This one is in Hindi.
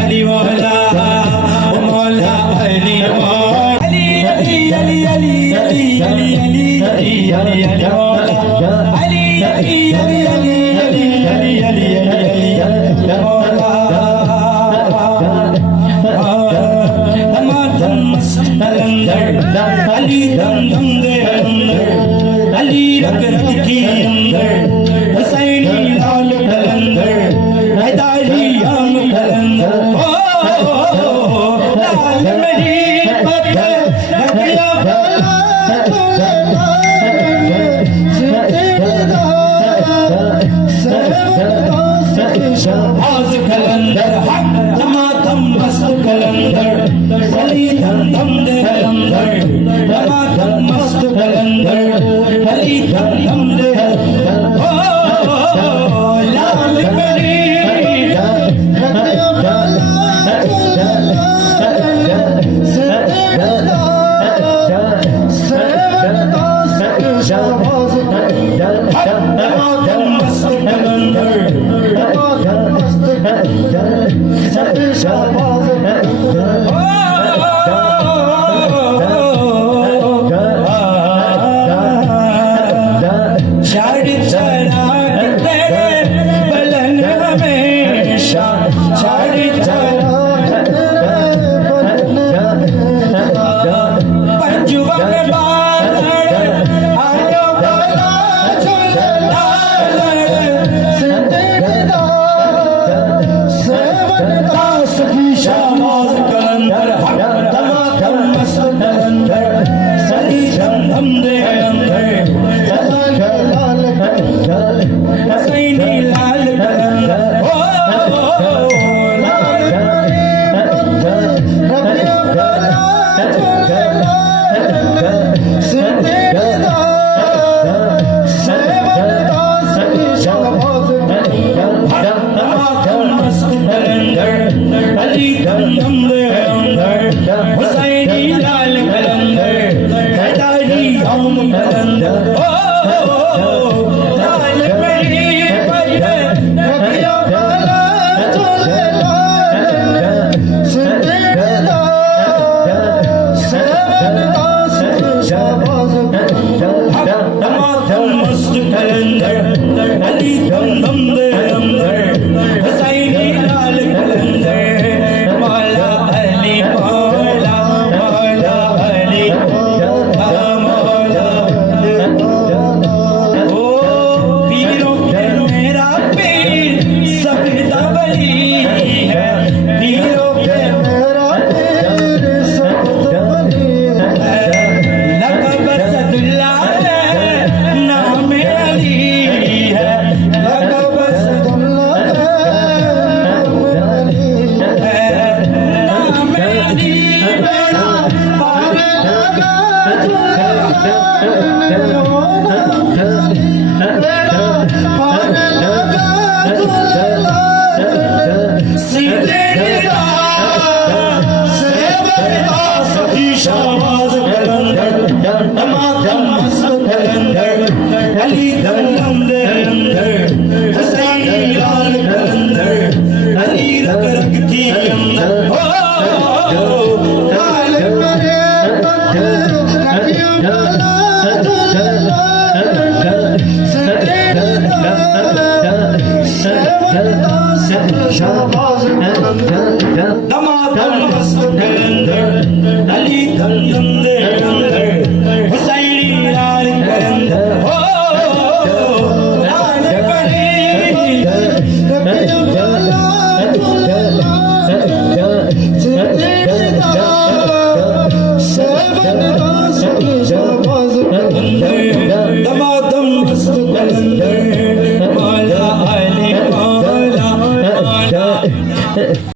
अली मौला मौला अली अली अली अली अली अली अली अली अली अली अली मौला अली अली अली अली अली अली अली अली अली मौला दमादम मस्त अंदर अली दम दम दे अंदर अली रग रग की अंदर हुसैनी लाल कलंदर हैदारी हम कलंदर लाल मेरी पत्थर रखिया शहबाज कलंदर हक दमादम मस्त कलंदर सली धम धम दे कलंदर दमादम मस्त कलंदर सली धम धम दे लाल मेरी शहबाज दमादम मस्त कलंदर शाड़ी चरा तेरे बलन हमेशा शाड़ी चरा पंजुआ के बादल आयो बाला झुलना शहबाज कलंदर दमादम मस्त कलंदर सली धम धम दे अंदर हुसैनी लाल कलंदर दमादम मस्त कलंदर अली दम दम दे अंदर हुसैनी लाल कलंदर हैदारी हम कलंदर लाल मेरी पत्थर रखिया बाला झुलना शहबाज दमादम मस्त कलंदर अली दम दम दे अंदर हुसैनी लाल कलंदर मौला अली मौला मौला अली मौला ओ पीरों पे मेरा पीर सबदा वली है पीरों पे मेरा पीर सबदा वली है लक़ब सदुल्ला है नाम अली है लक़ब सदुल्ला है नाम अली बड़ा पावे लगा शहबाज कलंदर दमादम मस्त कलंदर अली दम दम दे अंदर हुसैनी लाल कलंदर अली रग रग की अंदर लाल मेरे पत्थर रखिया बाला झुलना शहबाज कलंदर दमादम मस्त कलंदर अली दम दम दे अंदर हुसैनी लाल कलंदर लाल मेरी रखिया बाला झुलना शहबाज दमादम मस्त कलंदर मौला अली मौला मौला